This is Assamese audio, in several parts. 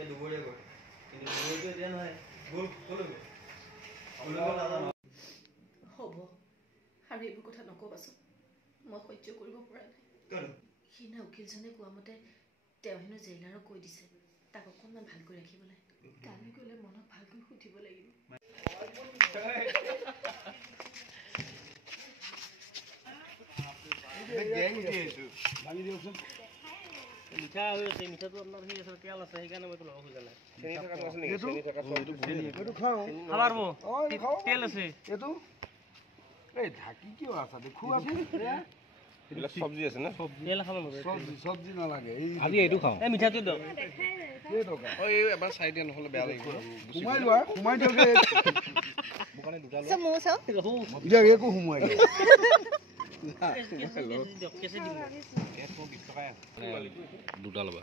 এতিয়া দুবৰীয়া গ'ল কিন্তু দুবৰীটো এতিয়া নহয় গ'ল ক'লৈ গ'ল হ'ব আৰু এইবোৰ কথা নকবাচোন মই সহ্য কৰিব পৰা নাই সি না উকিলজনে কোৱা মতে তেওঁ হেনো জেইলাৰক কৈ দিছে তাক অকণমান ভালকৈ ৰাখিবলৈ কালি গ'লে মনত ভালকৈ সুধিব লাগিব মিঠা হৈ আছে মিঠাটো আপোনাৰ সেই আছে তেল আছে সেইকাৰণে মই ল'ব খোজা নাই চেনি থকা আছে নেকি এইটো খাওঁ খাবার মো তেল আছে এইটো এই ঢাকি কিয় আছে দেখো আছে এলা সবজি আছে না তেল খাব সবজি না লাগে আজি এইটো খাওঁ এই মিঠাটো দাও এই টকা ওই এবাৰ সাইড দিয়া নহলে বেয়া লাগিব ঘুমাই দিওকে দোকানে দুটা লো সমোসা দিয়া একো ঘুমাই দুটা লবা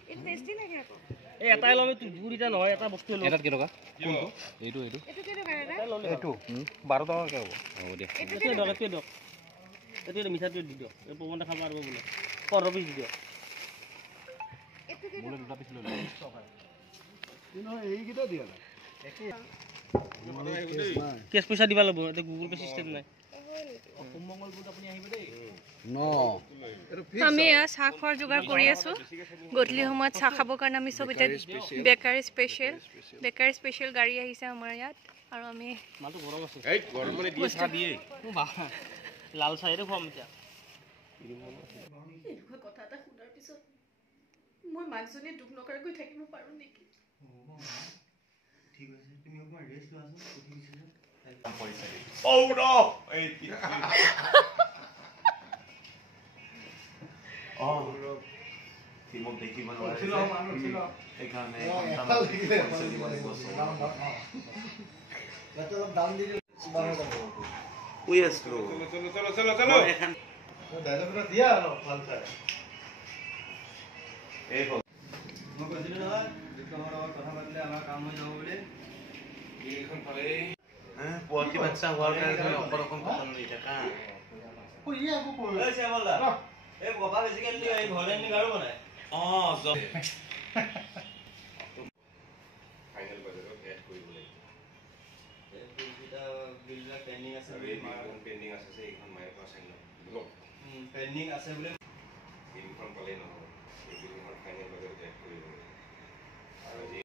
এই এটাই লবে দুটা নহয় এটা বস্তু লব এটাত কি টকা কোনটো এইটো এইটো এইটো কি টকা এইটো 12 টকা কে হ'ব হ'ব দে এইটো দক এইটো মিঠাটো দি দিও এই পৱনটা খাব পারবো বলে 15 পিস দি দিও এইটো কি বলে দুটা পিস লৈ 20 টকা কিনো এই কিটা দিয়া না কেছ পইচা দিবা লব এটা গুগল পে সিস্টেম নাই আমি চাহ খোৱাৰ যোগাৰ কৰি আছো গধূলি সময়ত চাহ খাবৰ কাৰণে আমি সব এতিয়া বেকাৰী স্পেচিয়েল গাড়ী আহিছে আমাৰ ইয়াত আৰু আমি মালটো গৰম আছে এই গৰম মানে দিয়ে চাহ দিয়ে লাল চাহ এটো খাম এতিয়া এনেকুৱা কথা এটা শুনাৰ পিছত মই মাকজনী দুখ নকৰাকৈ থাকিব পাৰো নেকি ঠিক আছে তুমি অকমান ৰেষ্ট লোৱাচোন উঠি দিছিলা Oh no! Oh, Timo দেখি মানে এখানে দাম দিলে ওই আসলো চলো এখন দাদাটা দিয়া না ফালতা এই হল মই কৈছিলো নহয় বিক্ৰমৰ লগত কথা পাতিলে আমাৰ কাম হৈ যাব বুলি এইখন ফালে পুৱাতি বাচ্চা হোৱাৰ কাৰণে অপৰখন পছন্দ হৈ থাকা ও ইয়া কো কই এ শ্যামলদা এ গবা বেছিকেলি এই ঘৰে নি গাৰু বনাই ফাইনাল বাজেটত এড কৰিব লাগিব এটা বিললা পেন্ডিং আছে পেন্ডিং আছে যে এইখন মাইৰ পৰা চাই লও পেন্ডিং আছে বুলি বিলখন পালে নহব এই বিলখন ফাইনাল বাজেটত এড কৰিব লাগিব আৰু